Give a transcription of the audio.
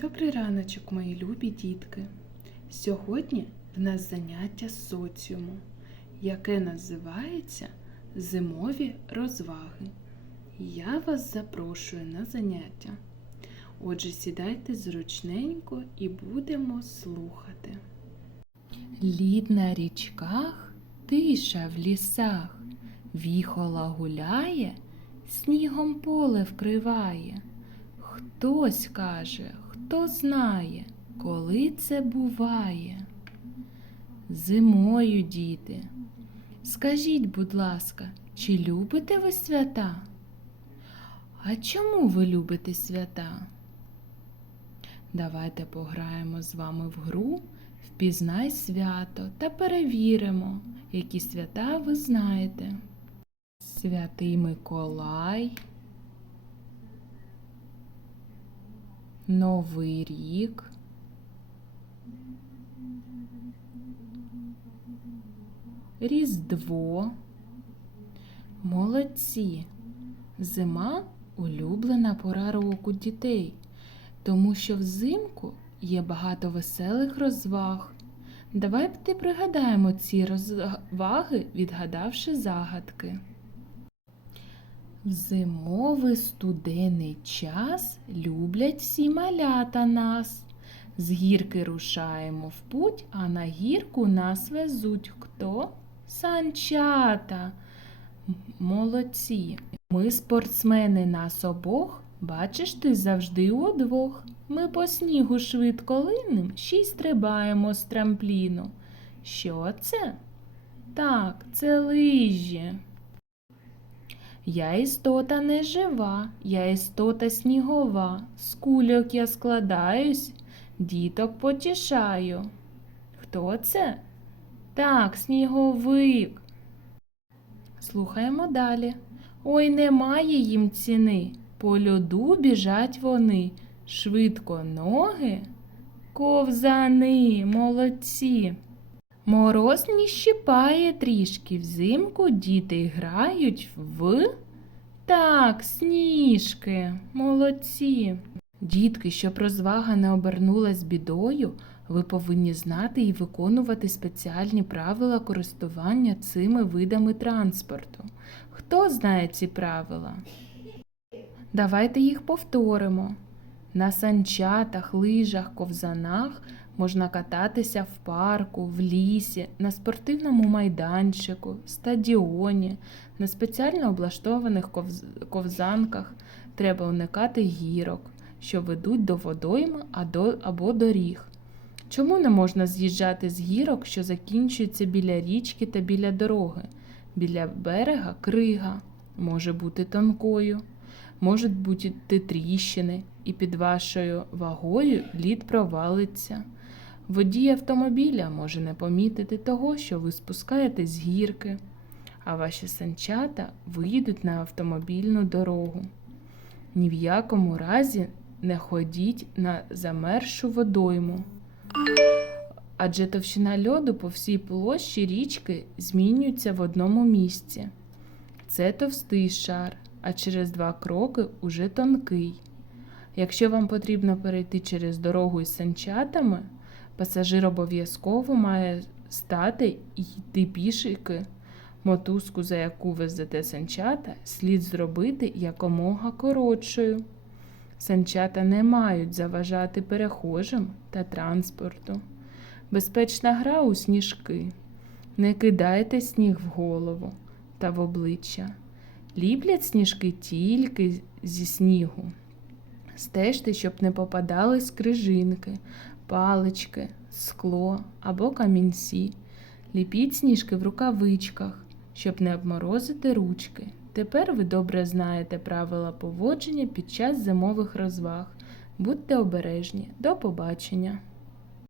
Добрий раночок, мої любі дітки. Сьогодні в нас заняття соціуму, яке називається Зимові розваги. Я вас запрошую на заняття. Отже, сідайте зручненько і будемо слухати. Лід на річках, тиша в лісах, віхола гуляє, снігом поле вкриває. Хтось каже, хто знає, коли це буває. Зимою, діти. Скажіть, будь ласка, чи любите ви свята? А чому ви любите свята? Давайте пограємо з вами в гру Впізнай свято та перевіримо, які свята ви знаєте. Святий Миколай. Новий рік. Різдво. Молодці. Зима улюблена пора року дітей, тому що взимку є багато веселих розваг. Давайте пригадаємо ці розваги, відгадавши загадки. В зимовий студенний час люблять всі малята нас. З гірки рушаємо в путь, а на гірку нас везуть хто? Санчата. Молодці. Ми спортсмени нас обох, бачиш ти завжди удвох. Ми по снігу швидко линем, ще й стрибаємо з трампліну. Що це? Так, це лижі. Я істота не жива, я істота снігова. З кульок я складаюсь, діток потішаю. Хто це? Так, сніговик. Слухаємо далі. Ой, немає їм ціни. По льоду біжать вони. Швидко ноги. Ковзани, молодці. Мороз не щипає трішки. Взимку діти грають в. Так, сніжки, молодці. Дітки, щоб розвага не обернулась бідою, ви повинні знати і виконувати спеціальні правила користування цими видами транспорту. Хто знає ці правила? Давайте їх повторимо. На санчатах, лижах, ковзанах можна кататися в парку, в лісі, на спортивному майданчику, стадіоні, на спеціально облаштованих ковз- ковзанках треба уникати гірок, що ведуть до водойм або доріг. Чому не можна з'їжджати з гірок, що закінчуються біля річки та біля дороги? Біля берега крига може бути тонкою, можуть бути тріщини, і під вашою вагою лід провалиться. Водій автомобіля може не помітити того, що ви спускаєтесь з гірки, а ваші санчата вийдуть на автомобільну дорогу. Ні в якому разі не ходіть на замершу водойму. Адже товщина льоду по всій площі річки змінюється в одному місці. Це товстий шар, а через два кроки уже тонкий. Якщо вам потрібно перейти через дорогу із санчатами, пасажир обов'язково має стати і йти пішки. Мотузку, за яку везете санчата, слід зробити якомога коротшою. Санчата не мають заважати перехожим та транспорту. Безпечна гра у сніжки. Не кидайте сніг в голову та в обличчя. Ліплять сніжки тільки зі снігу. Стежте, щоб не попадали скрижинки, палички, скло або камінці. Ліпіть сніжки в рукавичках, щоб не обморозити ручки. Тепер ви добре знаєте правила поводження під час зимових розваг. Будьте обережні. До побачення!